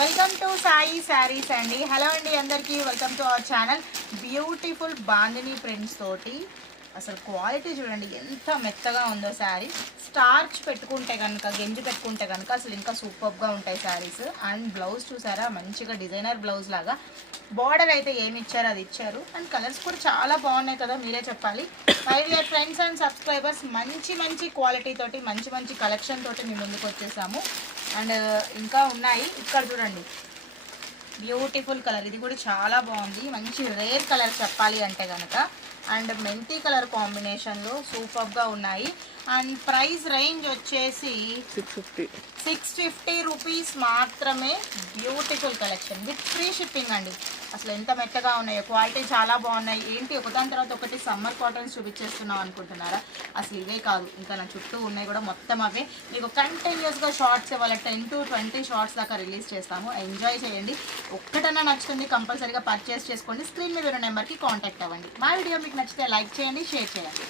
Welcome to Sai saris అండి. Hello అండి అందరికీ, welcome to our channel. Beautiful bandhani prints తోటి అసలు క్వాలిటీ చూడండి ఎంత మెత్తగా ఉందో శారీ. స్టార్చ్ పెట్టుకుంటే కనుక, గెంజి పెట్టుకుంటే కనుక అసలు ఇంకా సూపర్గా ఉంటాయి శారీస్. అండ్ బ్లౌజ్ చూసారా, మంచిగా డిజైనర్ బ్లౌజ్ లాగా. బార్డర్ అయితే ఏమి ఇచ్చారో అది ఇచ్చారు. అండ్ కలర్స్ కూడా చాలా బాగున్నాయి కదా, మీరే చెప్పాలి. My dear friends and subscribers, మంచి మంచి క్వాలిటీ తోటి, మంచి మంచి కలెక్షన్ తోటి మీ ముందుకు వచ్చేసాము. అండ్ ఇంకా ఉన్నాయి. ఇక్కడ చూడండి, బ్యూటిఫుల్ కలర్, ఇది కూడా చాలా బాగుంది. మంచి రేర్ కలర్ చెప్పాలి అంటే కనుక. అండ్ మెంతి కలర్ కాంబినేషన్లో సూపర్గా ఉన్నాయి. అండ్ ప్రైస్ రేంజ్ వచ్చేసి 650 రూపీస్ మాత్రమే. Beautiful collection with free shipping అండి. అసలు ఎంత మెత్తగా ఉన్నాయో, క్వాలిటీ చాలా బాగున్నాయి. ఏంటి ఒకదాని తర్వాత ఒకటి సమ్మర్ కాటన్స్ చూపించేస్తున్నాం అనుకుంటున్నారా? అసలు ఇవే కాదు, ఇంకా నా చుట్టూ ఉన్నాయి కూడా మొత్తం అవే. మీకు కంటిన్యూస్గా షార్ట్స్ ఇవాళ 10 to 20 షార్ట్స్ దాకా రిలీజ్ చేస్తాము. ఎంజాయ్ చేయండి. ఒక్కటన్నా నచ్చుతుంది, కంపల్సరీగా పర్చేస్ చేసుకోండి. స్క్రీన్ మీద ఉన్న నెంబర్కి కాంటాక్ట్ అవ్వండి. మా వీడియో మీకు నచ్చితే లైక్ చేయండి, షేర్ చేయండి.